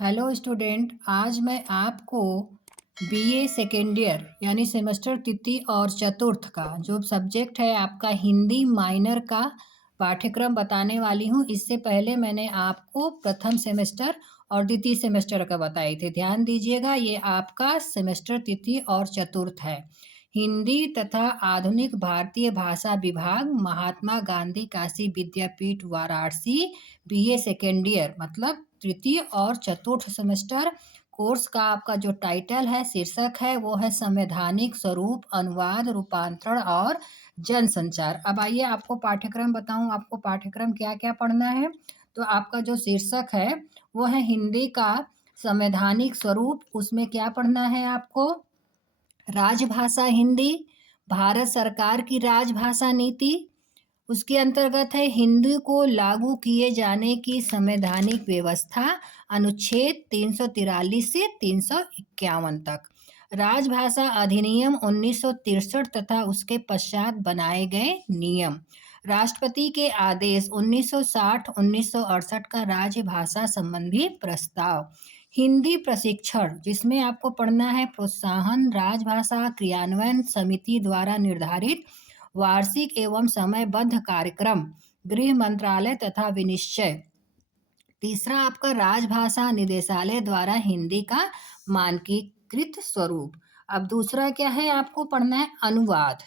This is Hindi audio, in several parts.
हेलो स्टूडेंट, आज मैं आपको बीए सेकेंड ईयर यानी सेमेस्टर तृतीय और चतुर्थ का जो सब्जेक्ट है आपका हिंदी माइनर का पाठ्यक्रम बताने वाली हूँ। इससे पहले मैंने आपको प्रथम सेमेस्टर और द्वितीय सेमेस्टर का बताए थे। ध्यान दीजिएगा, ये आपका सेमेस्टर तृतीय और चतुर्थ है। हिंदी तथा आधुनिक भारतीय भाषा विभाग, महात्मा गांधी काशी विद्यापीठ वाराणसी, बीए सेकेंड ईयर मतलब तृतीय और चतुर्थ सेमेस्टर कोर्स का आपका जो टाइटल है, शीर्षक है, वो है संवैधानिक स्वरूप, अनुवाद, रूपांतरण और जनसंचार। अब आइए आपको पाठ्यक्रम बताऊं, आपको पाठ्यक्रम क्या क्या पढ़ना है। तो आपका जो शीर्षक है वो है हिंदी का संवैधानिक स्वरूप। उसमें क्या पढ़ना है आपको? राजभाषा हिंदी, भारत सरकार की राजभाषा नीति। उसके अंतर्गत है हिंदी को लागू किए जाने की संवैधानिक व्यवस्था, अनुच्छेद 343 से 351 तक। राजभाषा अधिनियम 1963 तथा उसके पश्चात बनाए गए नियम। राष्ट्रपति के आदेश 1960-1968 का राजभाषा संबंधी प्रस्ताव। हिंदी प्रशिक्षण, जिसमें आपको पढ़ना है प्रोत्साहन राजभाषा क्रियान्वयन समिति द्वारा निर्धारित वार्षिक एवं समयबद्ध कार्यक्रम, गृह मंत्रालय तथा विनिश्चय। तीसरा आपका राजभाषा निदेशालय द्वारा हिंदी का मानकीकृत स्वरूप। अब दूसरा क्या है, आपको पढ़ना है अनुवाद।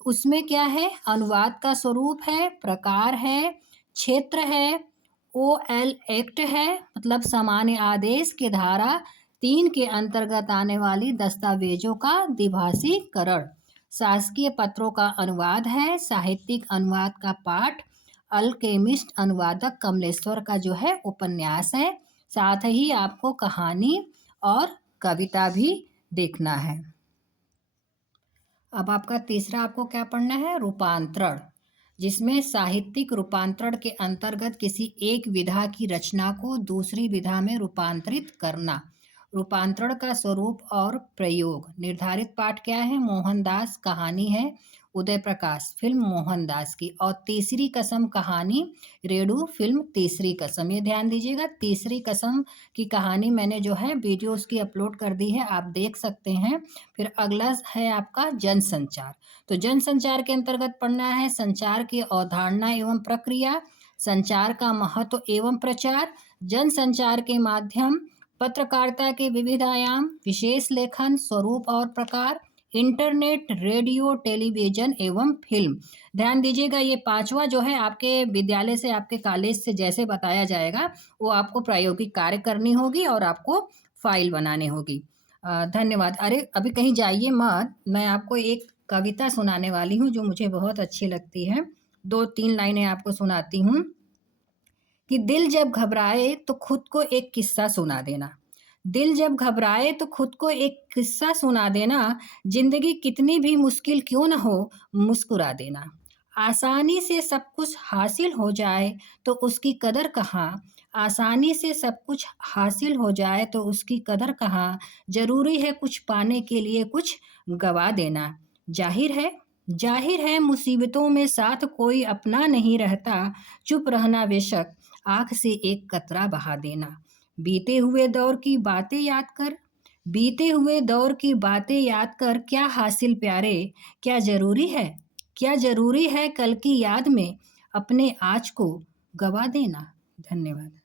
उसमें क्या है? अनुवाद का स्वरूप है, प्रकार है, क्षेत्र है, OL एक्ट है मतलब सामान्य आदेश के धारा 3 के अंतर्गत आने वाली दस्तावेजों का द्विभाषीकरण। शासकीय पत्रों का अनुवाद है, साहित्यिक अनुवाद का पाठ, अल्केमिस्ट अनुवादक कमलेश्वर का जो है उपन्यास है। साथ ही आपको कहानी और कविता भी देखना है। अब आपका तीसरा आपको क्या पढ़ना है? रूपांतरण, जिसमें साहित्यिक रूपांतरण के अंतर्गत किसी एक विधा की रचना को दूसरी विधा में रूपांतरित करना। रूपांतरण का स्वरूप और प्रयोग। निर्धारित पाठ क्या है? मोहनदास कहानी है, उदय प्रकाश फिल्म मोहनदास की। और तीसरी कसम कहानी, रेडू फिल्म तीसरी कसम। ये ध्यान दीजिएगा, तीसरी कसम की कहानी मैंने जो है वीडियो उसकी अपलोड कर दी है, आप देख सकते हैं। फिर अगला है आपका जनसंचार। तो जनसंचार के अंतर्गत पढ़ना है संचार की अवधारणा एवं प्रक्रिया, संचार का महत्व एवं प्रचार, जनसंचार के माध्यम, पत्रकारिता के विविध आयाम, विशेष लेखन स्वरूप और प्रकार, इंटरनेट, रेडियो, टेलीविजन एवं फिल्म। ध्यान दीजिएगा, ये पांचवा जो है आपके विद्यालय से, आपके कॉलेज से जैसे बताया जाएगा वो आपको प्रायोगिक कार्य करनी होगी और आपको फाइल बनानी होगी। धन्यवाद। अरे अभी कहीं जाइए मत, मैं आपको एक कविता सुनाने वाली हूँ जो मुझे बहुत अच्छी लगती है। 2-3 लाइनें आपको सुनाती हूँ कि दिल जब घबराए तो खुद को एक किस्सा सुना देना। दिल जब घबराए तो खुद को एक किस्सा सुना देना। जिंदगी कितनी भी मुश्किल क्यों न हो, मुस्कुरा देना। आसानी से सब कुछ हासिल हो जाए तो उसकी कदर कहाँ। आसानी से सब कुछ हासिल हो जाए तो उसकी कदर कहाँ। जरूरी है कुछ पाने के लिए कुछ गवा देना। जाहिर है मुसीबतों में साथ कोई अपना नहीं रहता। चुप रहना बेशक, आंख से एक कतरा बहा देना। बीते हुए दौर की बातें याद कर, बीते हुए दौर की बातें याद कर, क्या हासिल प्यारे, क्या जरूरी है, क्या जरूरी है कल की याद में अपने आज को गवा देना। धन्यवाद।